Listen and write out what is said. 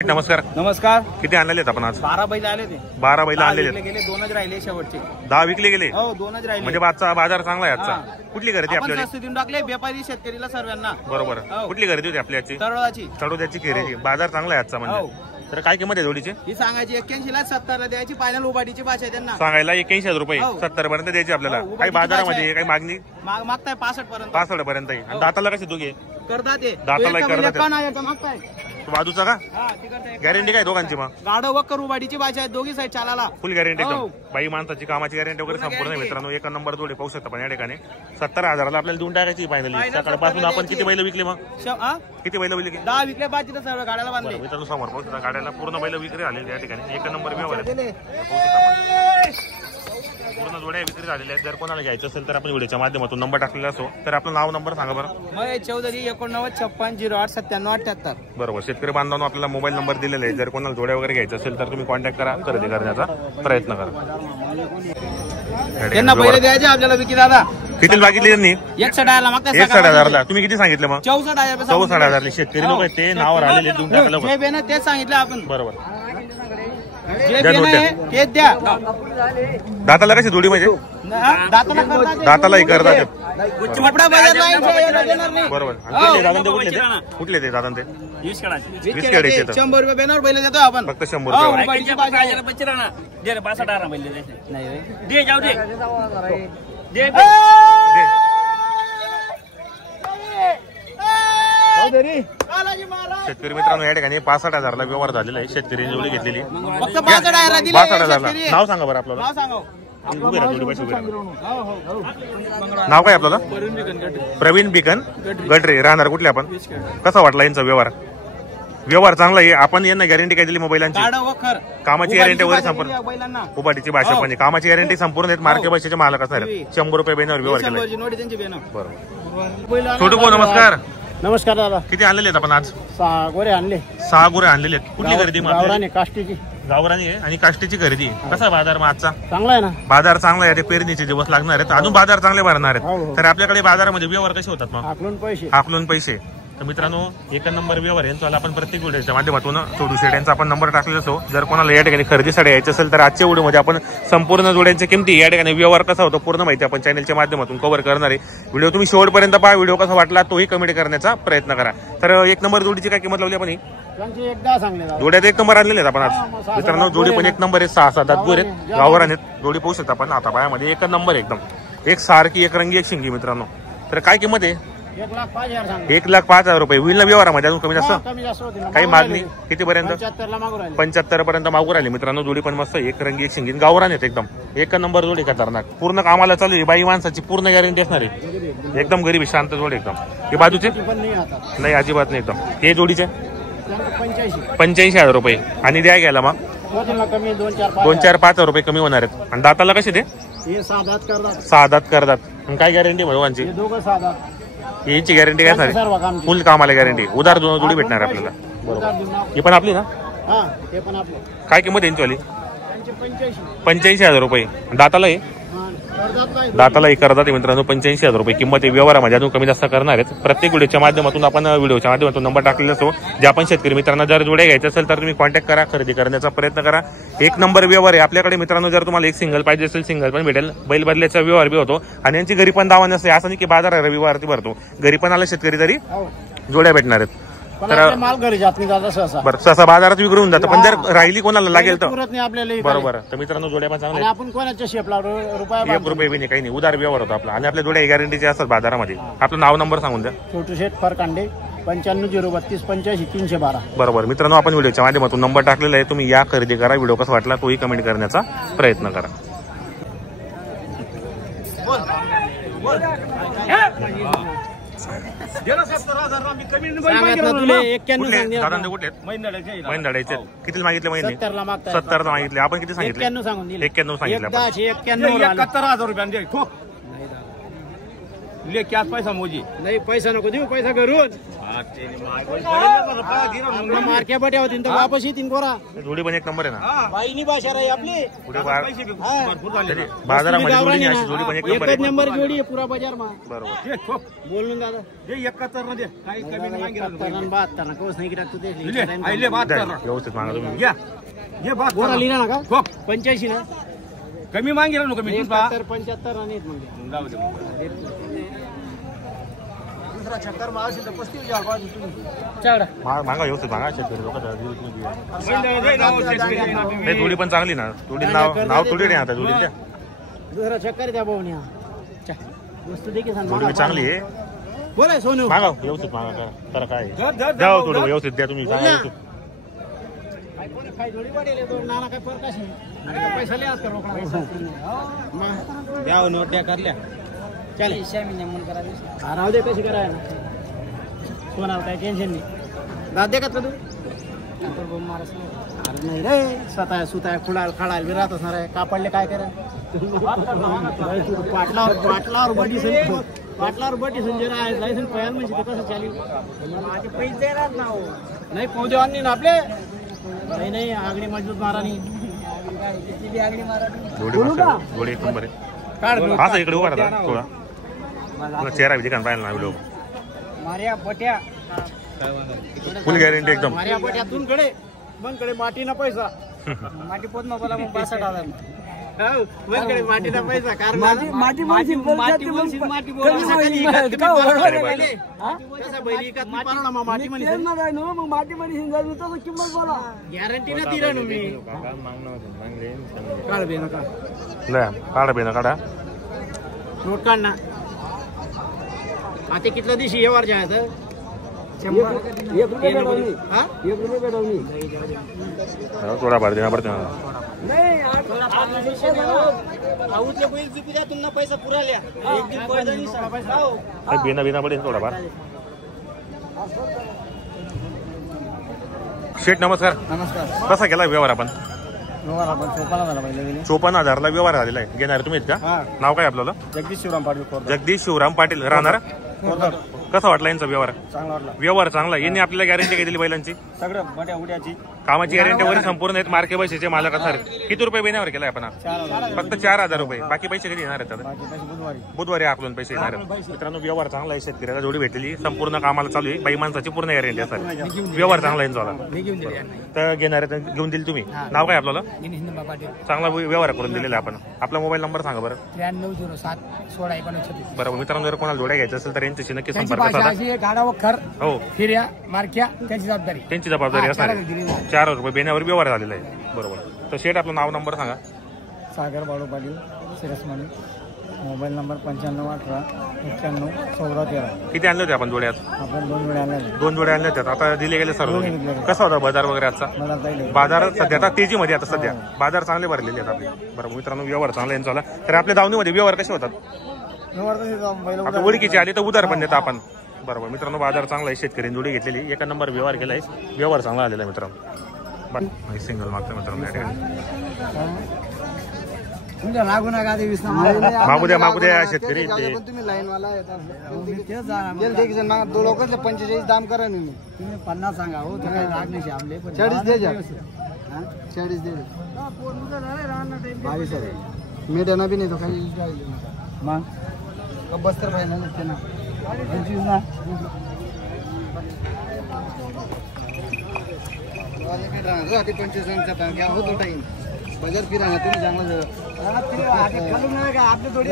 नमस्कार. नमस्कार. किती आणलेले आहेत आपण आज? 12 बैल आले ते. 12 बैल आणलेले गेले 2च राहिले शेवटचे. 10 विकले गेले. हो 2च राहिले. म्हणजे आजचा बाजार चांगला आहे आजचा. कुठली खरेदी आपल्याला? आपण देऊन टाकले व्यापारी शेतकरीला सर्वांना. बरोबर. कुठली खरेदी होती आपल्याची? तळोद्याची खरेदी. बाजार चांगला आहे आजचा म्हणजे. तर काय किंमत आहे जोडीची? ही सांगायची 81 ला 70 ला द्यायची. फायनल उभाडीची भाषा आहे त्यांना. सांगायला 81,000 रुपये 70 पर्यंत द्यायची आपल्याला. काही बाजारामध्ये काही मागणी मागताय 65 पर्यंत. 65 पर्यंत. आणि दाताला कसे दोघे करतात ते? दाताला करतात. मागताय बाजूचा का? गॅरंटी काय दोघांची? मग गाडं वक्कर उभाडीची भाषा आहे दोघी साईड चालाला. फुल गॅरंटी एकदम. बाई माणसाची कामाची गॅरंटी वगैरे संपूर्ण मित्रांनो. एक नंबर जोडे पाहू शकता पण या ठिकाणी 70,000ला आपल्याला देऊन टाकायची फायनली. सकाळपासून आपण किती बैल विकले? मग किती बैल विकले? 10 विकले. बाकी तर सर्व गाड्याला बांधले. मित्रांनो समोर पाहू शकता गाड्याला पूर्ण बैल विक्री आले या ठिकाणी. एक नंबर व्यवहार पूर्ण जोड्या विक्री झालेल्या आहेत. जर कोणाला घ्यायचं असेल तर आपण व्हिडिओच्या माध्यमातून नंबर टाकलेला असो. तर आपलं नाव नंबर सांगा बरं. महेश चौधरी 8956089798. बरोबर. शेतकरी बांधवांनो आपल्याला मोबाईल नंबर दिलेला आहे. जर कोणाला जोड्या वगैरे घ्यायचं असेल तर तुम्ही कॉन्टॅक्ट करा. खरेदी करण्याचा प्रयत्न करा. त्यांना पहिले द्यायचे आपल्याला विकी दादा. किती मागितली त्यांनी? 61,000 मागतात. 61,000ला. तुम्ही किती सांगितलं मग? 64,000. 64,000. शेतकरी लोक आहेत ते नावावर आलेले देऊन टाकायला. जे बेन तेच सांगितलं आपण. बरोबर. तेच द्या. दाताला कशी जोडी म्हणजे? दातालाही करतात. बरोबर. कुठले ते दादा? ते 100 रुपये बेनावर बैल देतो आपण. फक्त 100 रुपये. शेतकरी मित्रांनो या ठिकाणी 65,000ला व्यवहार झालेला आहे. शेतकरीने जोडी घेतलेली. फक्त 62,000. 62,000ला. नाव सांगा बरं आपल्याला. नाव काय आपल्याला? प्रवीण बिकन गटरे. राहणार कुठले आपण? कसा वाटला यांचा व्यवहार? व्यवहार चांगला आहे. आपण यांना गॅरंटी काय दिली मोबाईलांची? कामाची गॅरंटी वगैरे संपूर्ण. उभाटीची भाषा पण कामाची गॅरंटी संपूर्ण आहेत. मार्के भाषेचे मालक असणार आहेत. 100 रुपये बेनावर व्यवहार केला. बरोबर. छोटू भाऊ नमस्कार. नमस्कार दादा. किती आणलेले आहेत आपण आज? 6 गोरे आणले. 6 गोरे आणलेले आहेत. कुठली खरेदी? गावरानी काष्टीची. गावरानी आहे आणि काष्टीची खरेदी. कसा बाजार मग आजचा? चांगला आहे ना. बाजार चांगला आहे. पेरणीचे दिवस लागणार आहेत. अजून बाजार चांगले भरणार आहेत. तर आपल्याकडे बाजारामध्ये व्यवहार कसे होतात मग? आकलून पैसे. तर मित्रांनो एक नंबर व्यवहार यांचा आपण प्रत्येक व्हिडिओच्या माध्यमातून छोटू शेट यांचा आपण नंबर टाकलेला असो. जर कोणाला या ठिकाणी खरेदीसाठी यायचं असेल तर आजच्या व्हिडिओमध्ये आपण संपूर्ण जोड्यांच्या किमती या ठिकाणी व्यवहार कसा होतो पूर्ण माहिती आपण चॅनलच्या माध्यमातून कव्हर करणार आहे. व्हिडिओ तुम्ही शेवटपर्यंत पहा. व्हिडिओ कसा वाटला तोही कमेंट करण्याचा प्रयत्न करा. तर एक नंबर जोडीची काय किंमत लावली आपण? जोड्यात एक नंबर आणलेले आहेत आपण आज. मित्रांनो जोडी पण एक नंबर आहे. 6-7 दात गोरे आहेत. गावरान आहेत. जोडी पाहू शकता आपण आता पायामध्ये एक नंबर एकदम. एक सारखी एक रंगी एक शिंगी. मित्रांनो तर काय किंमत आहे? 1,05,000 रुपये. होईल ना व्यवहारामध्ये अजून कमी जास्त? काही मागणी कितीपर्यंत? 75 पर्यंत मागू राहिली. मित्रांनो जोडी पण मस्त एक रंगी एक शिंगी गावरान आहेत एकदम. एक नंबर जोडी खतरनाक. पूर्ण कामाला चालू आहे. बाई माणसाची पूर्ण गॅरंटी असणार आहे. एकदम गरीब शांत जोडी एकदम. हे बाजूचे नाही अजिबात नाही एकदम. हे जोडीचे 85,000 रुपये. आणि द्या घ्यायला मग 2-4-5 रुपये कमी होणार आहेत. आणि दाताला कसे ते? 6 दात करतात. काय गॅरंटी भगवानची? यांची गॅरंटी काय सांग? फुल कामाला गॅरंटी. उधार जोडी भेटणार आपल्याला. बरोबर. ही पण आपली ना? काय किंमत यांची वाली? 85,000 रुपये. दातालाही करतात मित्रांनो. 85,000 रुपये किंमत आहे. व्यवहारामध्ये अजून कमी जास्त करणार आहेत. प्रत्येक व्हिडिओच्या माध्यमातून आपण नंबर टाकलेला असो. जे आपण शेतकरी मित्रांना जर जोड्या घ्यायचं असेल तर तुम्ही कॉन्टॅक्ट करा. खरेदी करण्याचा प्रयत्न करा. एक नंबर व्यवहार आहे आपल्याकडे मित्रांनो. जर तुम्हाला एक सिंगल पाहिजे असेल सिंगल पण भेटेल. बैल बदल्याचा व्यवहार बी होतो. आणि यांची घरी पण दावा नसते. असं नाही की बाजार रविवार भरतो. घरी पण आला शेतकरी तरी जोड्या भेटणार आहेत. तर माल घरी जात नाही. सहसा बाजारात विक्री होऊन जातं. पण जर राहिली कोणाला लागेल तर बरोबर. तर मित्रांनो जोड्या पण चांगल्या. आपण कोणाच्या शेपला ₹1 बी नाही काही नाही. उधार व्यवहार होतो आपला. आणि आपल्या जोड्या गॅरंटीचे असतात बाजारामध्ये. आपलं नाव नंबर सांगून द्या. छोटू शेठ फरकांडे 95-032-85-312. बरोबर. मित्रांनो आपण व्हिडिओच्या माध्यमातून नंबर टाकलेला आहे. तुम्ही या खरेदी करा. व्हिडिओ कसा वाटला तोही कमेंट करण्याचा प्रयत्न करा. किती मागितले? 70ला मागितले. आपण किती सांगितले? 91 सांगितले. 71,000 रुपये. पैसा मोजी नाही. पैसा नको देऊ. पैसा घरून मारक्या बट्या होती तर वापस येतील कोरा. जोडी पण एक नंबर आहे ना. बाईनी भाषा आहे आपली. पुढे बाजारामध्ये जोडी अशी जोडी पण एक नंबर एकच नंबर जोडी आहे पुरा बाजार मा. बरोबर. बोलून दादा 71 मध्ये काही कमी नाही मागितलं. 72 ना कोस नाही गिरा तू ते आईले बात कर व्यवस्थित मागा तुम्ही. घ्या ये बात बोरा लिहिला ना का हो 85 ना कमी मागितलं नको मी 75 आणि म्हणजे जाऊ दे. दुसरा चक्कर मावशी तर 35,000 चढ मागा व्यवस्थित मागा. शेतकरी लोक नाही जोडी पण चांगली ना. जोडी नाव थोडी नाही आता जोडी द्या. दुसरा चक्कर द्या भाऊनी. वस्तू देखील सांग जोडी चांगली आहे. बोला सोनू मागा व्यवस्थित मागा करा काय द्या थोडं व्यवस्थित द्या तुम्ही. काय जोडी पडेल तो नाना काय फरक असेल पैसा लिहा कर रोकडा मग द्या नोट द्या करल्या चल मन करा राहू दे कशी कराय ना कोणाला काय टेन्शन नाही. दाद दे का तू अरे नाही रे स्वतः सुताय खुडाल खाडाल बी राहत असणार आहे. कापडले काय करा पाटलावर बटी संजय आहे लायसन्स पयाल म्हणजे ते कसं चालेल. माझे पैसे राहत ना हो नाही पोहते आणली ना आपले नाही आगडी मजबूत मारानी आगडी मारानी जोडी एक नंबर आहे. हा इकडे उभा राहता थोडा चेहरा बी ठिकाण पाहिजे ना व्हिडिओ. मार्या बट्या फुल गॅरंटी एकदम. मार्या बट्या दोन कडे बनकडे माटीना पैसा माटी पोत ना बोला मग 62,000 बनकडे माटीना पैसा कारण माटी माटी गॅरंटी ना दिला मी काढ बे नका काढा बे ना काढा नोट काढ ना. आता कितल्या दिवशी व्यवहार जायचं 1 रुपये भेटवली थोडा भर देना पडते. तुम्हाला पैसा पुरा लिया बिना बिना पडेल थोडा फार. शेठ नमस्कार. नमस्कार. कसा केला व्यवहार आपण? व्यवहार आपण 54,000 पाहिजे. 54,000ला व्यवहार झालेला आहे. घेणार तुम्ही का? नाव काय आपल्याला? जगदीश शिवराम पाटील. जगदीश शिवराम पाटील राहणार. कसा वाटला यांचा व्यवहार? चांगला वाटला. व्यवहार चांगला. यांनी आपल्याला गॅरंटी काय दिली बैलांची? सगळं बट्या उड्याची कामाची गॅरंटी वगैरे संपूर्ण आहेत. मार्के पैशाचे मालक असणार. किती रुपये बेण्यावर केलाय आपण? फक्त 4,000 रुपये. बाकी पैसे कधी येणार आहेत? बुधवारी आकलून पैसे येणार आहेत. मित्रांनो व्यवहार चांगला आहे. शेतकऱ्याला जोडी भेटलेली संपूर्ण कामाला चालू आहे. बाई माणसाची पूर्ण गॅरंटी असणार. व्यवहार चांगला यांचा तर घेणार घेऊन दिली तुम्ही. नाव काय आपल्याला? चांगला व्यवहार करून दिलेला आपण. आपला मोबाईल नंबर सांगा बरं. 9307161936. बरोबर. मित्रांनो जर कोणाला जोड्या घ्यायचं असेल तर यांच्याशी नक्की संपर्क साधा. हो फिर्या मार्क्या त्यांची जबाबदारी असणार आहे. 4 रुपये बेण्यावर व्यवहार झालेला आहे. बरोबर. तर शेठ आपलं नाव नंबर सांगा. सागर बाळू पाटील सिरसमानी. Mobile number 9518911413. किती आणले होते आपण जोड्यात? आपण 2 वेळा आणले. 2 जोड्या आणल्या होत्या. आता दिले गेले सर्व. कसा होता बाजार वगैरे आजचा? बाजार सध्या आता तेजीमध्ये. आता सध्या बाजार चांगले भरलेले आहेत आपले. बरोबर. मित्रांनो व्यवहार चांगला यांचा झाला. तर आपल्या दावणीमध्ये व्यवहार कसे होतात? आता ओळखीचे आले तर उधार पण देतात आपण. बरोबर. मित्रांनो बाजार चांगला आहे. शेतकऱ्यांनी जोडी घेतलेली. एका नंबर व्यवहार केलाय. व्यवहार चांगला आलेला आहे मित्रांनो. सिंगल मागतो मित्रांनो. मागू द्या शेतकरी. तुम्ही लाईन वाला लोकांचे 45 दाम करा. तुम्ही 50 सांगा हो. तर काही राग नाही आमले 40 दे. 40 दे. 22 मेडना बी नाही तो खाली मग बस्तर पाहिजे ना 25 ना. ते 25 घ्या होतो टाईम बाजार फिरा तुम्ही चांगलं आपली थोडी